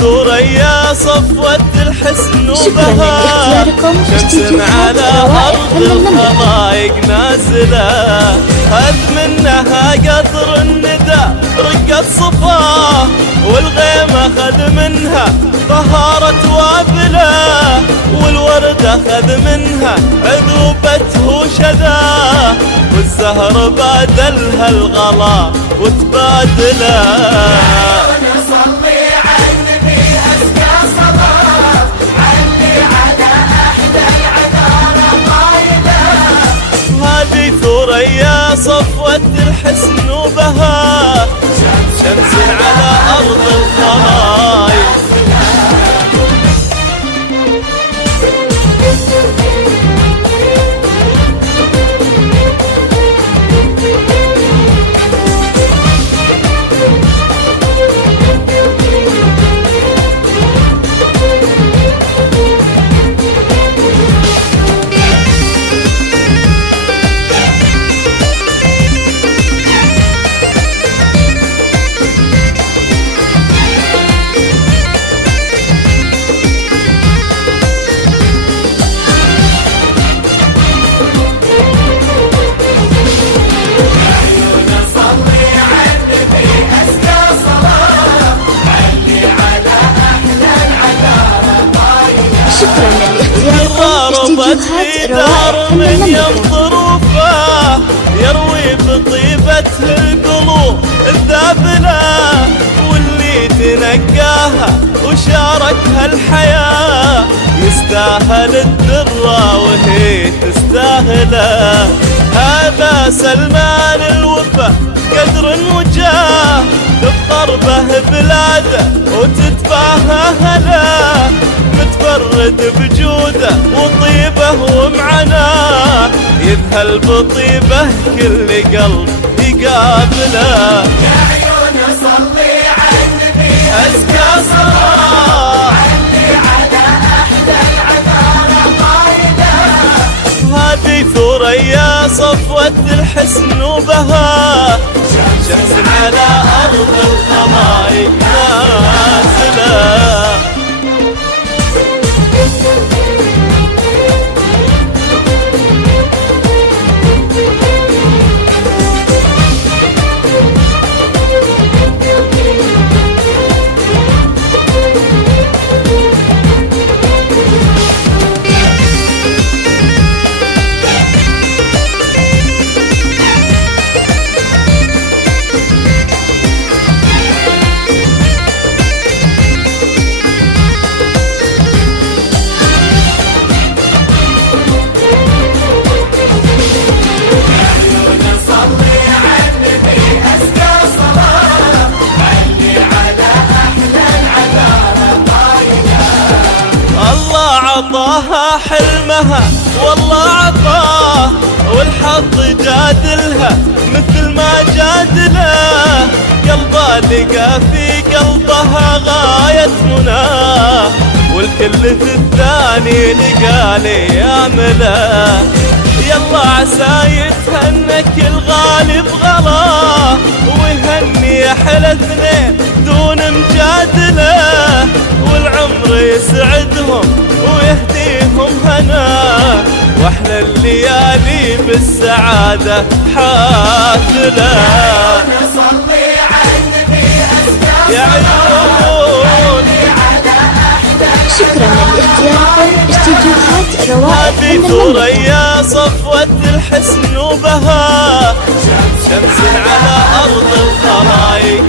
ثريا صفوة الحسن شكرا وبهاء، لاختياركم. شمس على أرض الخلايق نازلة، هد منها قطر الندى رقت صفاه، والغيم أخذ منها طهارة وابله، والورد أخذ منها عذوبته شذاه، والزهر بادلها الغلا وتبادله. هذه ثريا صفوة الحسن وبهاء، شمس على أرض الخلايق. غربت في دار من يمطر فاه، يروي بطيبته القلوب الذابلة، واللي تنقاها وشاركها الحياة يستاهل الدرة وهي تستاهله. هذا سلمان الوفا قدر وجاه، تفخر به بلاده وتتباهى هله، متفرد بجوده وطيبه ومعناه، يذهل بطيبه كل قلب يقابله. يا عيون صلي على النبي أزكى صلاة، علي على أحلى العذارى قايدة. هذه ثريا صفوة الحسن وبهاء، شمس على أرض الخلايق نازلة. عطاها حلمها والله عطاه، والحظ جادلها مثل ما جادله، قلبه لقى في قلبها غاية مناه، والكل في الثاني لقى لي يعمله. يلا عسى يتهنك الغالب غلاه، ويهني احلى اثنين دون مجادله، والعمر يسعدهم ويهديهم هنا، واحلى الليالي بالسعادة حافلة. يا عيون شكرا لاختياركم. استديوهات روائع هذه ثريا صفوة الحسن وبهاء، شمس على أرض الخلايق.